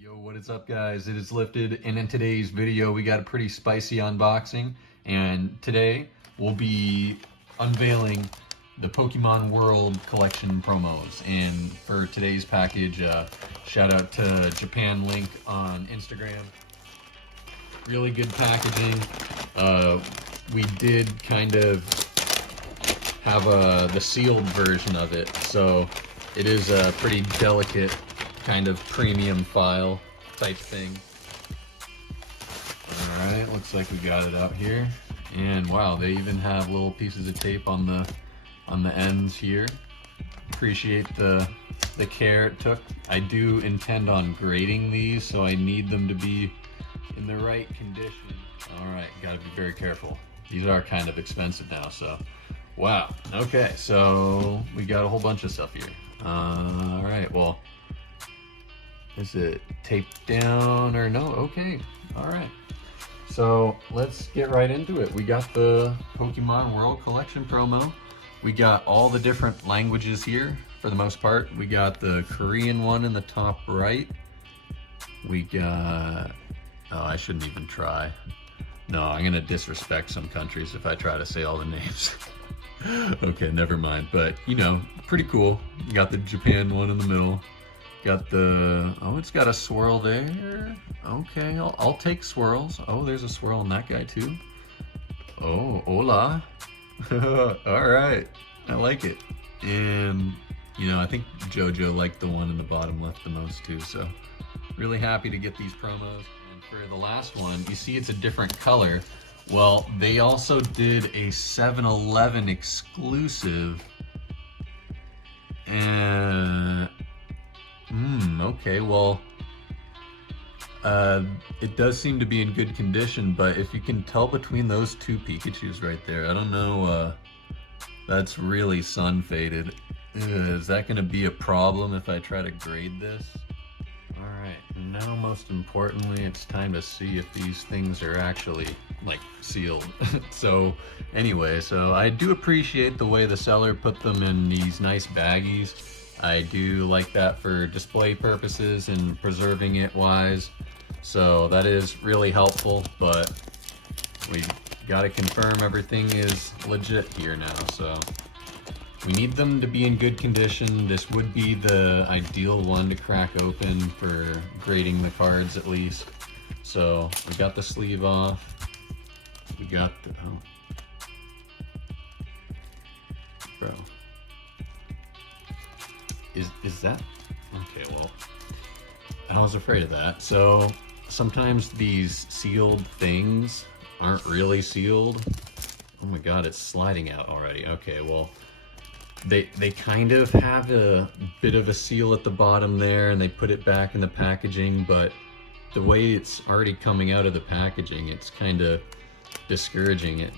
Yo, what is up guys? It is Lifted, and in today's video we got a pretty spicy unboxing, and today we'll be unveiling the Pokemon World Collection promos. And for today's package, shout out to Japan Link on Instagram. Really good packaging. We did kind of have the sealed version of it, so it is a pretty delicate kind of premium file type thing. Alright, looks like we got it out here. And wow, they even have little pieces of tape on the ends here. Appreciate the care it took. I do intend on grading these, so I need them to be in the right condition. Alright, gotta be very careful. These are kind of expensive now, so wow. Okay, so we got a whole bunch of stuff here. Alright, well, is it taped down or no? Okay, alright. So let's get right into it. We got the Pokemon World Collection promo. We got all the different languages here for the most part. We got the Korean one in the top right. We got, oh, I shouldn't even try. No, I'm gonna disrespect some countries if I try to say all the names. Okay, never mind. But you know, pretty cool. You got the Japan one in the middle. Got the, oh, it's got a swirl there. Okay, I'll take swirls. Oh, there's a swirl in that guy too. Oh, hola. All right, I like it. And you know, I think JoJo liked the one in the bottom left the most too. So really happy to get these promos. And for the last one, you see it's a different color. Well, they also did a 7-Eleven exclusive. Okay, well, it does seem to be in good condition, but if you can tell between those two Pikachus right there, I don't know, that's really sun faded. Is that gonna be a problem if I try to grade this? Alright, now most importantly, it's time to see if these things are actually, like, sealed. So, anyway, so I do appreciate the way the seller put them in these nice baggies. I do like that for display purposes and preserving it wise. So that is really helpful, but we gotta confirm everything is legit here now, so. We need them to be in good condition. This would be the ideal one to crack open for grading the cards at least. So we got the sleeve off. We got the, oh. Bro. Is that? Okay, well, I was afraid of that. So sometimes these sealed things aren't really sealed. Oh my God, it's sliding out already. Okay, well, they kind of have a bit of a seal at the bottom there, and they put it back in the packaging, but the way it's already coming out of the packaging, it's kind of discouraging. It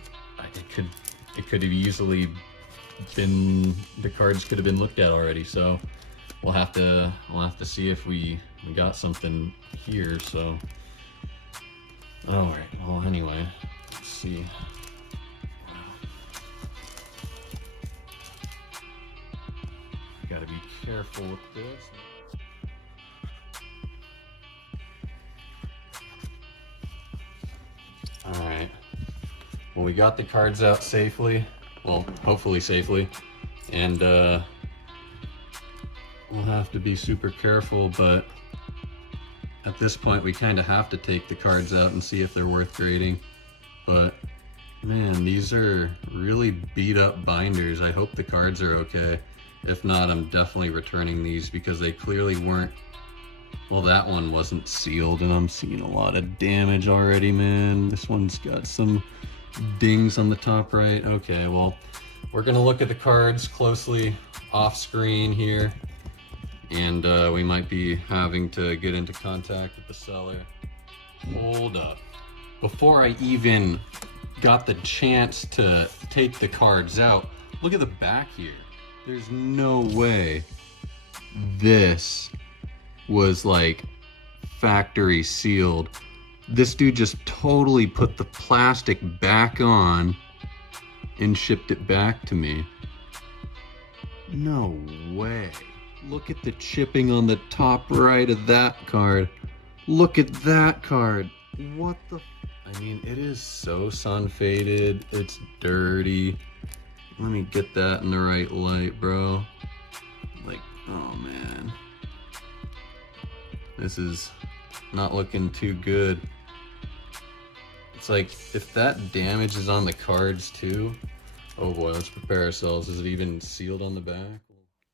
could have easily been, the cards could have been looked at already, so we'll have to see if we got something here. So all right, well, anyway, let's see. Gotta be careful with this. Alright. Well, we got the cards out safely. Well, hopefully safely. And we'll have to be super careful, but at this point we kind of have to take the cards out and see if they're worth grading. But man, these are really beat up binders. I hope the cards are okay. If not, I'm definitely returning these because they clearly weren't, well, that one wasn't sealed, and I'm seeing a lot of damage already, man. This one's got some dings on the top right. Okay, well, we're gonna look at the cards closely off screen here, and we might be having to get into contact with the seller. Hold up. Before I even got the chance to take the cards out, look at the back here. There's no way this was like factory sealed. This dude just totally put the plastic back on and shipped it back to me. No way. Look at the chipping on the top right of that card. Look at that card. What the? I mean, it is so sun faded. It's dirty. Let me get that in the right light, bro. Like, oh man. This is not looking too good. It's like, if that damage is on the cards too, oh boy, let's prepare ourselves. Is it even sealed on the back?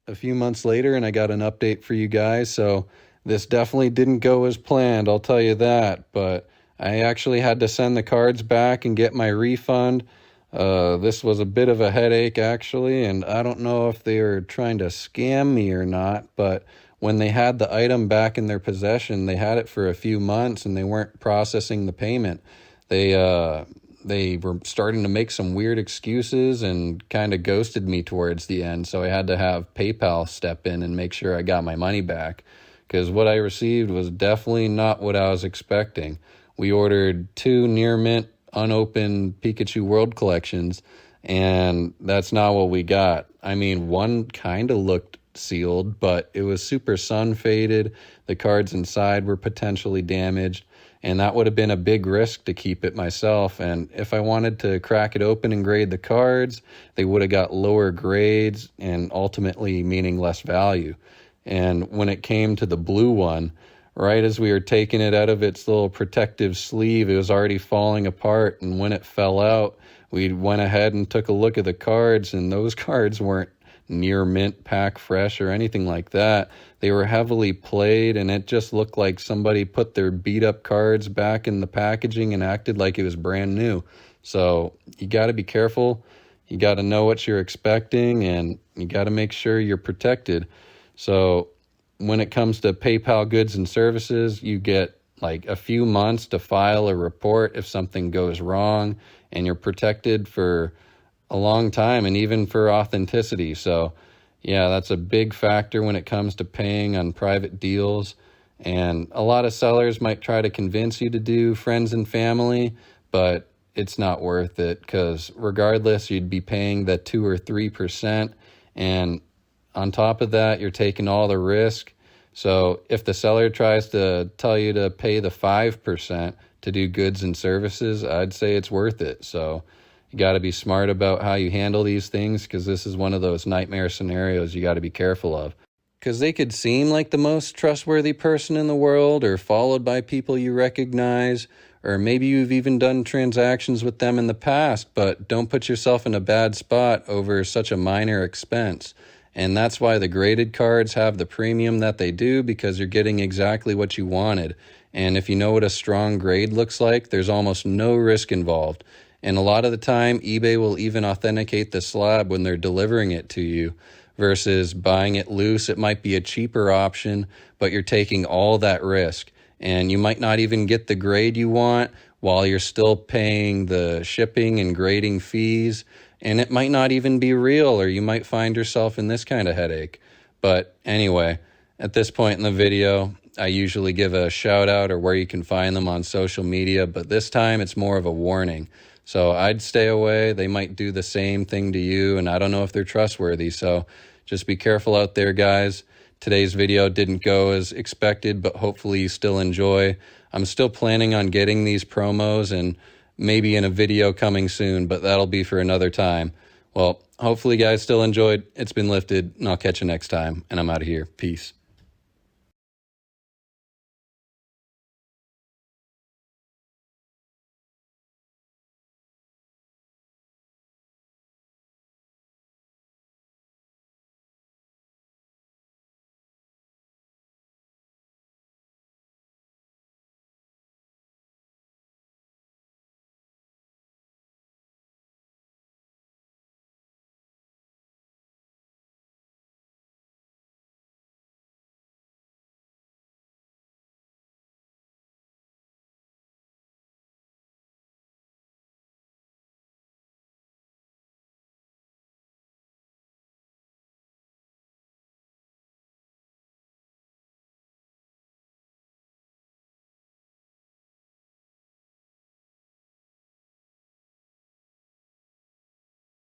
A few months later, and I got an update for you guys, so this definitely didn't go as planned, I'll tell you that, but I actually had to send the cards back and get my refund. This was a bit of a headache, actually, and I don't know if they were trying to scam me or not, but when they had the item back in their possession, they had it for a few months and they weren't processing the payment. They were starting to make some weird excuses and kind of ghosted me towards the end. So I had to have PayPal step in and make sure I got my money back, because what I received was definitely not what I was expecting. We ordered 2 near mint unopened Pikachu World Collections, and that's not what we got. I mean, one kind of looked sealed, but it was super sun faded. The cards inside were potentially damaged, and that would have been a big risk to keep it myself. And if I wanted to crack it open and grade the cards, they would have got lower grades and ultimately meaning less value. And when it came to the blue one, right as we were taking it out of its little protective sleeve, it was already falling apart. And when it fell out, we went ahead and took a look at the cards, and those cards weren't near mint pack fresh or anything like that. They were heavily played, and it just looked like somebody put their beat up cards back in the packaging and acted like it was brand new. So you got to be careful. You got to know what you're expecting, and you got to make sure you're protected. So when it comes to PayPal goods and services, you get like a few months to file a report if something goes wrong, and you're protected for a long time, and even for authenticity. So yeah, that's a big factor when it comes to paying on private deals. And a lot of sellers might try to convince you to do friends and family, but it's not worth it, because regardless, you'd be paying the 2 or 3%, and on top of that, you're taking all the risk. So if the seller tries to tell you to pay the 5% to do goods and services, I'd say it's worth it. So you got to be smart about how you handle these things, because this is one of those nightmare scenarios you got to be careful of. Because they could seem like the most trustworthy person in the world, or followed by people you recognize, or maybe you've even done transactions with them in the past, but don't put yourself in a bad spot over such a minor expense. And that's why the graded cards have the premium that they do, because you're getting exactly what you wanted. And if you know what a strong grade looks like, there's almost no risk involved. And a lot of the time, eBay will even authenticate the slab when they're delivering it to you, versus buying it loose. It might be a cheaper option, but you're taking all that risk. And you might not even get the grade you want while you're still paying the shipping and grading fees. And it might not even be real, or you might find yourself in this kind of headache. But anyway, at this point in the video, I usually give a shout out or where you can find them on social media, but this time it's more of a warning. So I'd stay away. They might do the same thing to you, and I don't know if they're trustworthy. So just be careful out there, guys. Today's video didn't go as expected, but hopefully you still enjoy. I'm still planning on getting these promos and maybe in a video coming soon, but that'll be for another time. Well, hopefully you guys still enjoyed. It's been lifted, and I'll catch you next time, and I'm out of here. Peace.